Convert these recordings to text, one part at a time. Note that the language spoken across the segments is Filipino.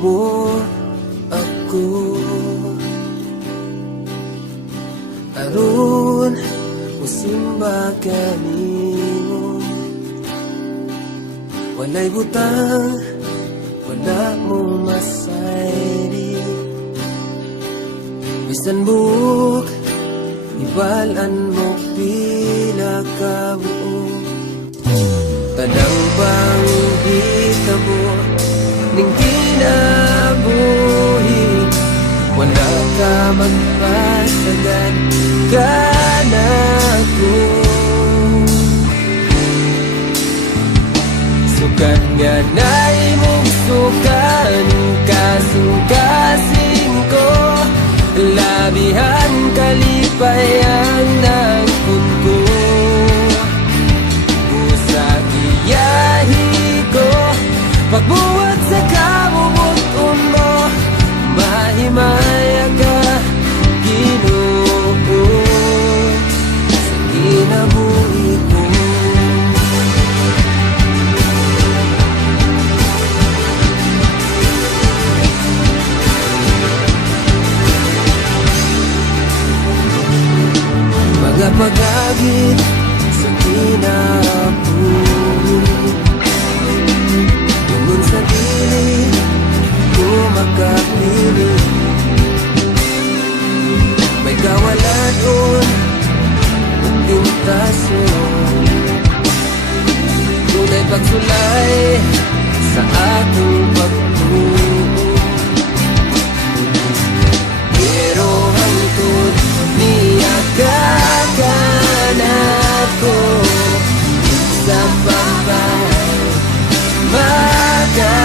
mo ako. Aron musimba kanimo, walay butang, wala mo masayri. Bisan buok, ibalan mo pila ka buo. Tanang bang hitabo ning kinabuhi, wala ka magpasagan kanako. Sukat nga na'y mong sukan, kasing-kasing ko, labihan kalipayan ng ko. Pusa iyahi ko, pagbuhat sa kabubuton mo, mahimaya ka, Ginoo, sa kinabuhi ko. Mga pag-agit sa kinabuhi, tungon sa dili ko makapili. May kawalan-on at tentasyon, tunay pagsulay sa atong pagtuo. Pero hangtod niya kakanat ko sa pampay makabato.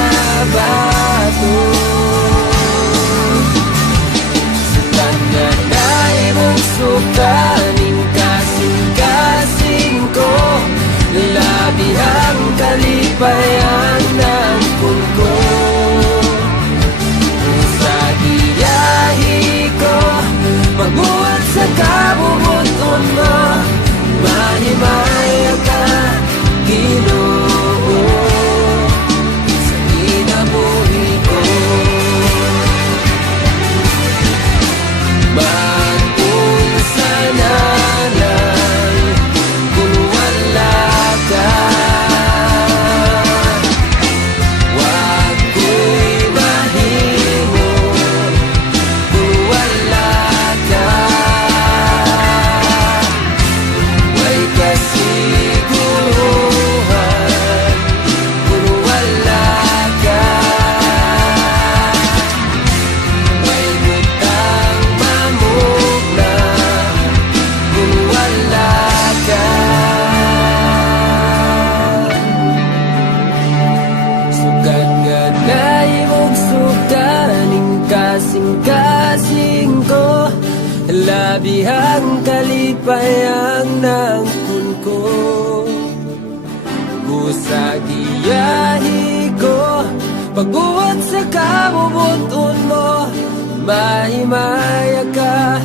Sukat nga na'y mong sukaning kasing-kasing ko, labihang kalipayan ng ko. Sa iyahi ko, pagbuhat sa kabubuton mo, mahimaya ka, Ginoo, sa kinabuhi ko. Mag-unsa na lang kung wala ka, wag ko'y mahimo kung wala ka. May kasiguruhan kung wala ka, may butang mamugna kung wala ka. Sukat nga na'y mong sukaning kasing-kasing ko, labihang kalipayang ng ko. Busag iyahi ko, pagbuhat sa kabubuton mo, mahimaya ka,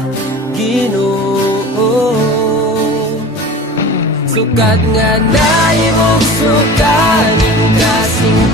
Ginoo. Sukat nga na'y mong sukaning kasing